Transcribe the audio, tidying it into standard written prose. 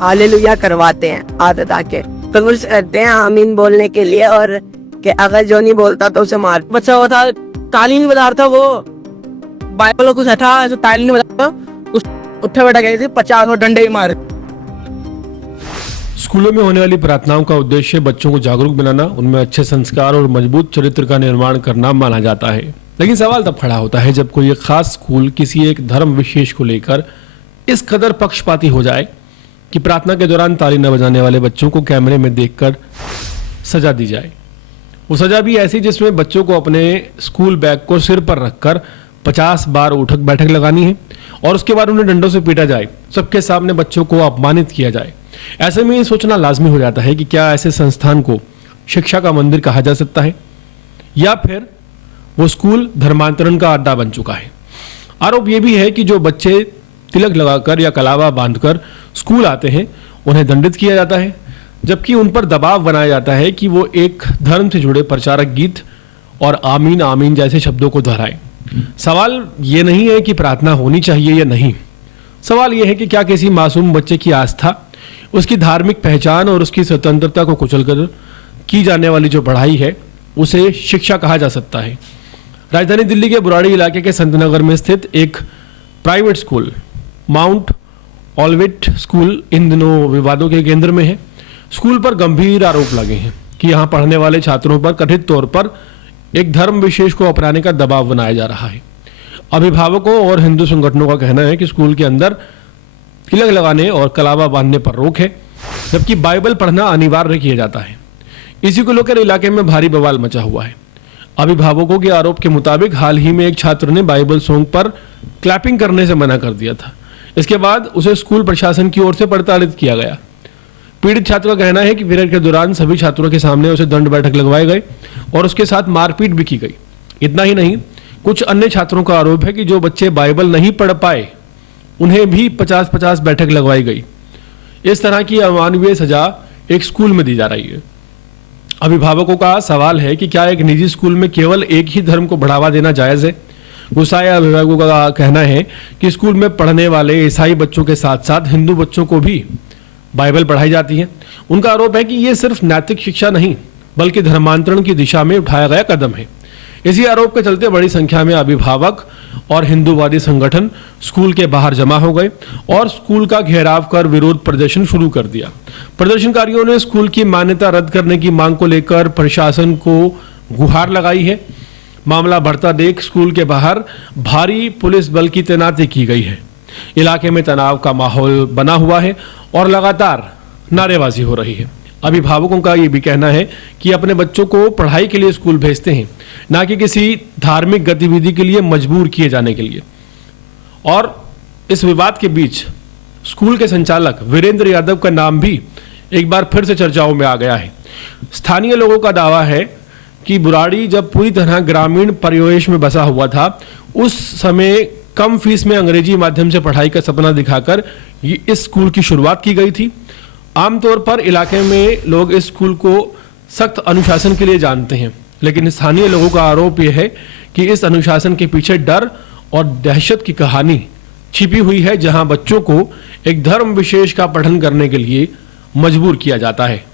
Hallelujah करवाते हैं आदत आके, फिर वो कहते हैं आमीन बोलने के लिए, और कि अगर जो नहीं बोलता तो उसे मार। बच्चा हुआ था, ताली नहीं बजा रहा था, वो बाइबल को कुछ हटा, ऐसे ताली नहीं बजा रहा, उस उठा बैठा गए थे, 50 और डंडे भी मारे। स्कूलों में होने वाली प्रार्थनाओं का उद्देश्य बच्चों को जागरूक बनाना, उनमें अच्छे संस्कार और मजबूत चरित्र का निर्माण करना माना जाता है। लेकिन सवाल तब खड़ा होता है जब कोई एक खास स्कूल किसी एक धर्म विशेष को लेकर इस कदर पक्षपाती हो जाए कि प्रार्थना के दौरान ताली न बजाने वाले बच्चों को कैमरे में देखकर सजा दी जाए। वो सजा भी ऐसी जिसमें बच्चों को अपने स्कूल बैग को सिर पर रखकर 50 बार उठक बैठक लगानी है और उसके बाद उन्हें डंडों से पीटा जाए, सबके सामने बच्चों को अपमानित किया जाए। ऐसे में ये सोचना लाजमी हो जाता है कि क्या ऐसे संस्थान को शिक्षा का मंदिर कहा जा सकता है या फिर वो स्कूल धर्मांतरण का अड्डा बन चुका है। आरोप ये भी है कि जो बच्चे तिलक लगाकर या कलावा बांधकर स्कूल आते हैं उन्हें दंडित किया जाता है, जबकि उन पर दबाव बनाया जाता है कि वो एक धर्म से जुड़े प्रचारक गीत और आमीन आमीन जैसे शब्दों को दोहराएं। सवाल ये नहीं है कि प्रार्थना होनी चाहिए या नहीं, सवाल ये है कि क्या किसी मासूम बच्चे की आस्था, उसकी धार्मिक पहचान और उसकी स्वतंत्रता को कुचलकर की जाने वाली जो पढ़ाई है उसे शिक्षा कहा जा सकता है। राजधानी दिल्ली के बुराड़ी इलाके के संतनगर में स्थित एक private school Mount Olivet school इन दिनों विवादों के केंद्र में है। स्कूल पर गंभीर आरोप लगे हैं कि यहाँ पढ़ने वाले छात्रों पर कथित तौर पर एक धर्म विशेष को अपनाने का दबाव बनाया जा रहा है। अभिभावकों और हिंदू संगठनों का कहना है कि स्कूल के अंदर तिलक लगाने और कलावा बांधने पर रोक है, जबकि बाइबल पढ़ना अनिवार्य किया जाता है। इसी को लेकर इलाके में भारी बवाल मचा हुआ है। अभिभावकों के आरोप के मुताबिक हाल ही में एक छात्र ने बाइबल सॉन्ग पर क्लैपिंग करने से मना कर दिया था। इसके बाद उसे स्कूल प्रशासन की ओर से प्रताड़ित किया गया। पीड़ित छात्र का कहना है कि पीरियड के दौरान सभी छात्रों के सामने उसे दंड बैठक लगवाए गए और उसके साथ मारपीट भी की गई। इतना ही नहीं, कुछ अन्य छात्रों का आरोप है कि जो बच्चे बाइबल नहीं पढ़ पाए उन्हें भी 50-50 बैठक लगवाई गई। इस तरह की अमानवीय सजा एक स्कूल में दी जा रही है। अभिभावकों का सवाल है कि क्या एक निजी स्कूल में केवल एक ही धर्म को बढ़ावा देना जायज है। गुस्साए अभिभावकों का कहना है कि स्कूल में पढ़ने वाले ईसाई बच्चों के साथ साथ हिंदू बच्चों को भी बाइबल पढ़ाई जाती है। उनका आरोप है कि ये सिर्फ नैतिक शिक्षा नहीं बल्कि धर्मांतरण की दिशा में उठाया गया कदम है। इसी आरोप के चलते बड़ी संख्या में अभिभावक और हिंदूवादी संगठन स्कूल के बाहर जमा हो गए और स्कूल का घेराव कर विरोध प्रदर्शन शुरू कर दिया। प्रदर्शनकारियों ने स्कूल की मान्यता रद्द करने की मांग को लेकर प्रशासन को गुहार लगाई है। मामला बढ़ता देख स्कूल के बाहर भारी पुलिस बल की तैनाती की गई है। इलाके में तनाव का माहौल बना हुआ है और लगातार नारेबाजी हो रही है। अभिभावकों का ये भी कहना है कि अपने बच्चों को पढ़ाई के लिए स्कूल भेजते हैं, ना कि किसी धार्मिक गतिविधि के लिए मजबूर किए जाने के लिए। और इस विवाद के बीच स्कूल के संचालक वीरेंद्र यादव का नाम भी एक बार फिर से चर्चाओं में आ गया है। स्थानीय लोगों का दावा है कि बुराड़ी जब पूरी तरह ग्रामीण परिवेश में बसा हुआ था, उस समय कम फीस में अंग्रेजी माध्यम से पढ़ाई का सपना दिखाकर इस स्कूल की शुरुआत की गई थी। आमतौर पर इलाके में लोग इस स्कूल को सख्त अनुशासन के लिए जानते हैं, लेकिन स्थानीय लोगों का आरोप यह है कि इस अनुशासन के पीछे डर और दहशत की कहानी छिपी हुई है, जहां बच्चों को एक धर्म विशेष का पठन करने के लिए मजबूर किया जाता है।